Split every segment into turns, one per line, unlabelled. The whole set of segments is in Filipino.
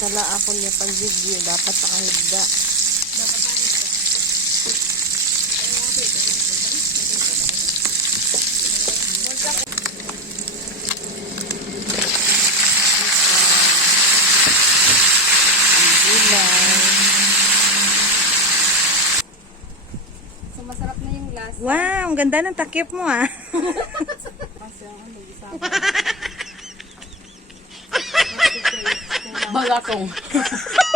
Sala ako niya pag video, dapat nakahigda. Gulay.
So, masarap na yung last.
Wow, ang ganda ng takip mo ah.
Kasi ang ano, isa
Babacão.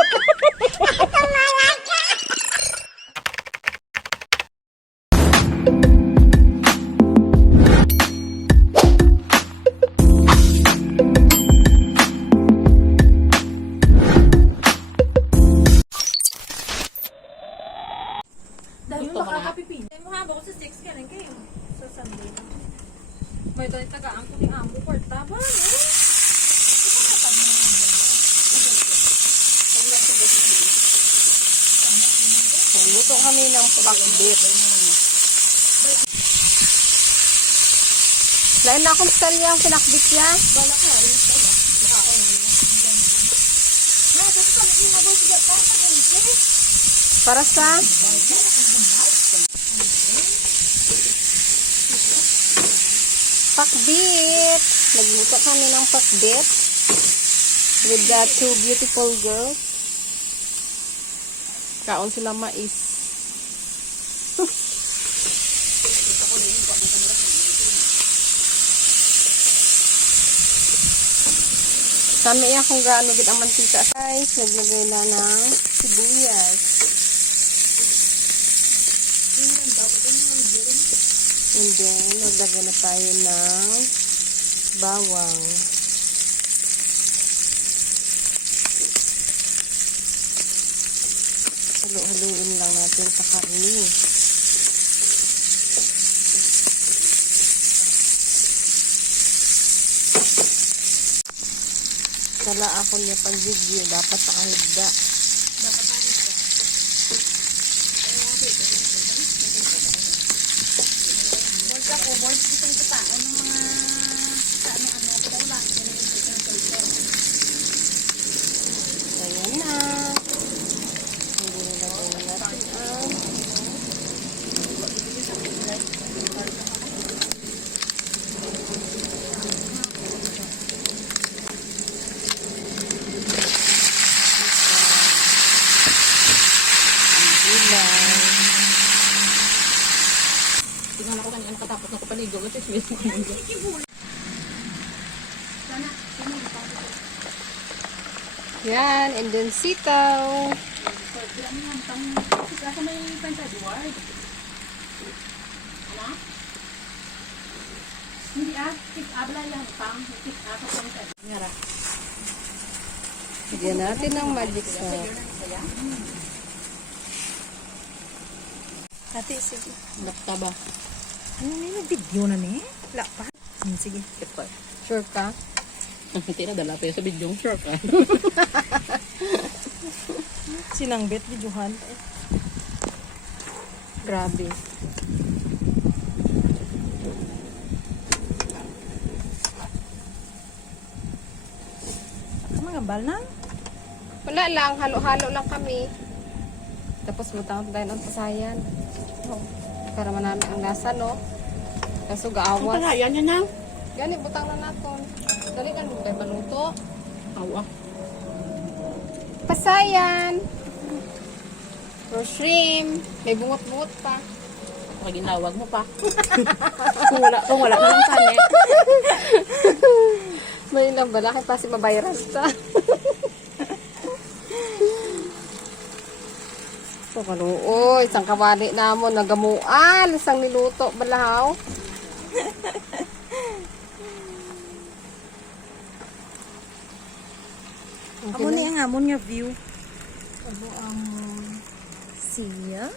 kami ng pakbit. Lain na akong style yung pinakbit niya.
Bala ka, rin sa iya. Makaon mo. Na, kasi kami inabos siya pa sa ganito.
Para sa pakbit. Nagluto kami ng pakbit with the two beautiful girls. Kaon sila mais. Kami iya kung gaano gid ang mantika. Guys, naglagay na ng sibuyas. And then, naglagay na tayo ng bawang. Halo-haluin lang natin sa karni. Sala ako niya pag video, dapat nakahigda.
Board ako, board ko itong kataan ng mga sa ano-ano. Kaulan.
Ayan na. Hindi nilagay na natin ang gulay.
Tingnan ako kanina paligo. Kasi sweet mo naman.
Yan, and then sitaw.
Hindi ah, tip abla yan pang tip ako pang sa ngara.
Lagyan natin ng magic sarap.
Ate, sige.
Bakta ba?
Ano na yung video na ni? Wala pa. Hmm, sige.
Kapag.
Sure ka?
Hindi na dala pa yun sa bidyong sure ka.
Sinangbit, videohan.
Grabe.
Mga bal na?
Wala lang, halo-halo lang kami. Tapos butang tayo ng pasayan. Oh, para manami ang lasa, no? Kaso gaawas.
Palayan niya nang.
Gani, butang na naton. Dali ka, nung tayo maluto.
Awa.
Pasayan. Or shrimp. May bungot-bungot pa.
Pag inawag mo pa. kung wala, kung wala na lang kanin.
May lang ba? Laki pa si mabayran ta. So, kaluoy, isang kawali na mo, nagamuan, isang niluto, balahaw.
Amo ni ang amon nga view. Amo ang siya.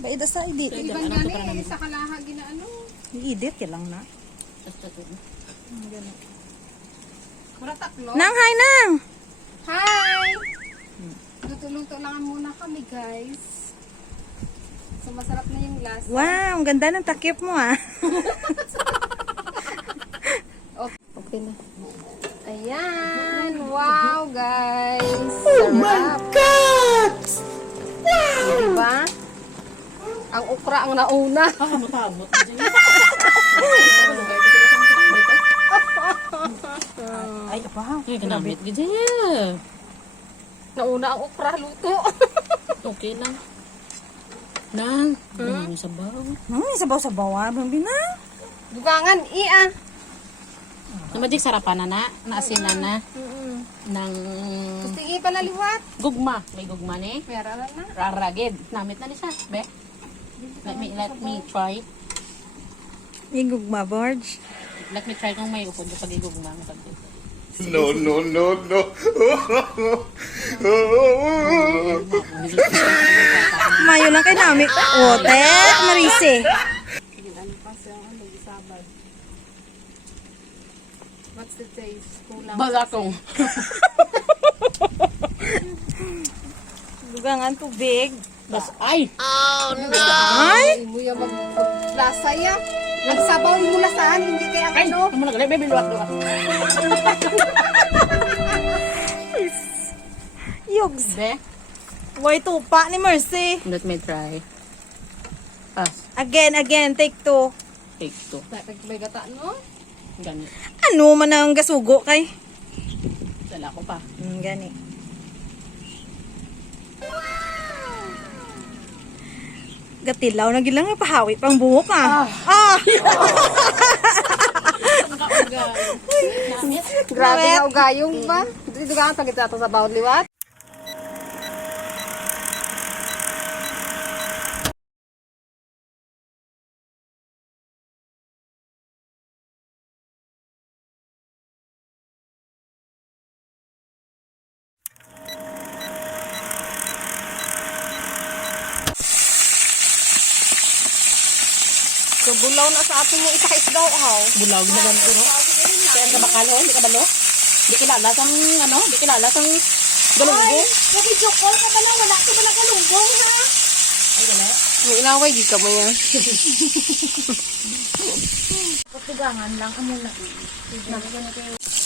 Baida sa edit.
Ibang gani, sa kalaha, ginaano.
I-edit ka lang na.
Taklo.
Nang, hi nang!
Hi! Luto-luto lang muna kami, guys. So, masarap na yung lasa.
Wow, ang ganda ng takip mo ah.
Okay na. Ayan! Wow, guys! Oh my God! Wow! Diba? Ang ukra ang nauna.
Kamot-kamot.
Ay, wow.
Ay, kanamit ka dyan.
Nauna ang ukra luto.
Okay lang. Nang, hmm? sa baw.
Hmm, may sabaw-sabaw ah. Bambi na.
Dugangan, iya.
Namadig sarapan na na, naasinan na, ng
Sige pala liwat.
gugma. May gugma ni.
Meron na na.
Raragid. Namit na ni siya, be. Let me, let me try.
Yung gugma, Borge.
Let me try kung may upod sa pagigugma. Matagdi.
No, no, no, no.
Mayo lang kay nami. Ote, Marise.
What's the taste? Kulang.
Balatong.
Dugangan tubig.
Bas, ay!
Ay!
Ay, mo yung mag maglasa ya. Ang sabaw mo lasahan, hindi kaya
Ay!
ano.
Ano? Baby, luwat-luwat.
Yugs.
Be,
Way tupa ni Mercy.
let me try. Pass.
Again, again, take two.
Take two.
May gata, no?
Ganit.
Ano man ang gasugo kay?
Dala ko pa.
Hmm, gani. Gatilaw na gilang pahawi pang buhok ah. Ah!
Grabe nga ugayong ba? Dito ka ang pagkita sa bawat liwat. So, bulaw na sa ating yung isa daw, how?
Bulawag na ganito, no? Kaya ka bakalo? Hindi ka balo? Hindi kilala sang, ano? Hindi kilala sang galunggong?
Nag-video call ka ba na? Wala ka ba na kalunggong ha?
Ay, gala.
May inaway, di ka mo yan.
Patugangan lang amo na.
Wow!